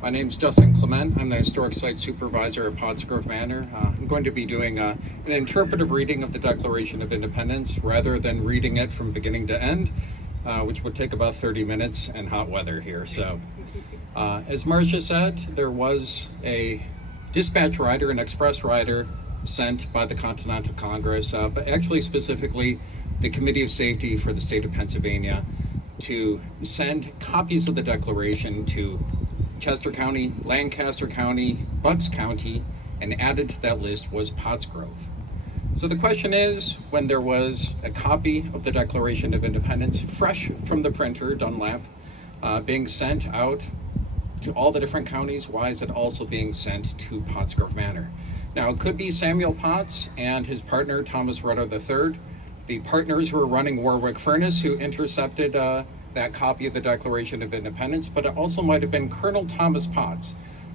My name's Justin Clement. I'm the Historic Site Supervisor at Pottsgrove Manor. I'm going to be doing an interpretive reading of the Declaration of Independence rather than reading it from beginning to end, which would take about 30 minutes and hot weather here. So, as Marcia said, there was a dispatch rider, an express rider sent by the Continental Congress, but actually specifically the Committee of Safety for the state of Pennsylvania, to send copies of the Declaration to Chester County, Lancaster County, Bucks County, and added to that list was Pottsgrove. So the question is, when there was a copy of the Declaration of Independence, fresh from the printer, Dunlap, being sent out to all the different counties, why is it also being sent to Pottsgrove Manor? Now, it could be Samuel Potts and his partner, Thomas Rudder III, the partners who were running Warwick Furnace, who intercepted that copy of the Declaration of Independence, but it also might have been Colonel Thomas Potts.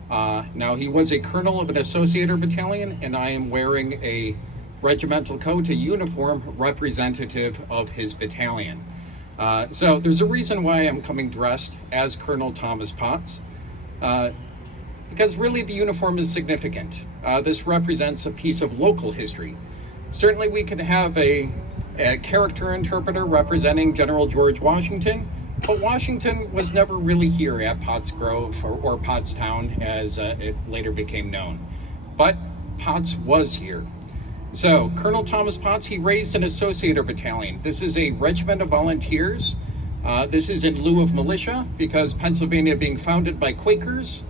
Now, he was a colonel of an associator battalion, and I am wearing a regimental coat, a uniform representative of his battalion. So there's a reason why I'm coming dressed as Colonel Thomas Potts, because really the uniform is significant. This represents a piece of local history. Certainly we could have a character interpreter representing General George Washington, but Washington was never really here at Pottsgrove or Pottstown, as it later became known. But Potts was here. So Colonel Thomas Potts, he raised an associator battalion. This is a regiment of volunteers. This is in lieu of militia, because Pennsylvania being founded by Quakers,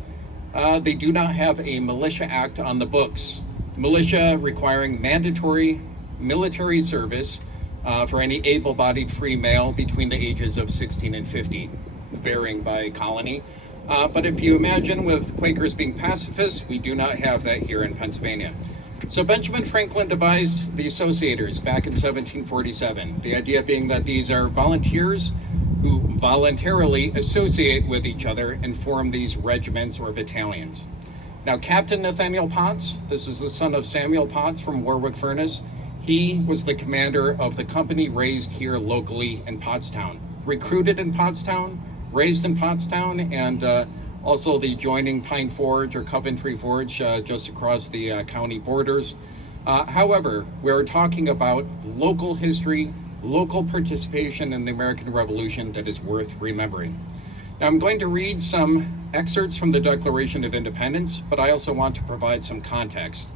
they do not have a militia act on the books. Militia requiring mandatory military service for any able-bodied free male between the ages of 16 and 50, varying by colony. But if you imagine with Quakers being pacifists, we do not have that here in Pennsylvania. So Benjamin Franklin devised the associators back in 1747, the idea being that these are volunteers who voluntarily associate with each other and form these regiments or battalions. Now, Captain Nathaniel Potts, this is the son of Samuel Potts from Warwick Furnace. He was the commander of the company raised here locally in Pottstown, recruited in Pottstown, raised in Pottstown, and also the adjoining Pine Forge or Coventry Forge just across the county borders. However, we're talking about local history, local participation in the American Revolution that is worth remembering. Now, I'm going to read some excerpts from the Declaration of Independence, but I also want to provide some context.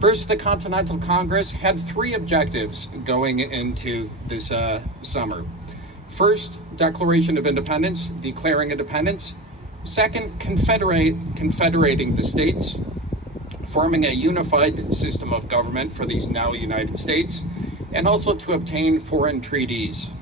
First, the Continental Congress had three objectives going into this summer. First, Declaration of Independence, declaring independence. Second, confederating the states, forming a unified system of government for these now United States, and also to obtain foreign treaties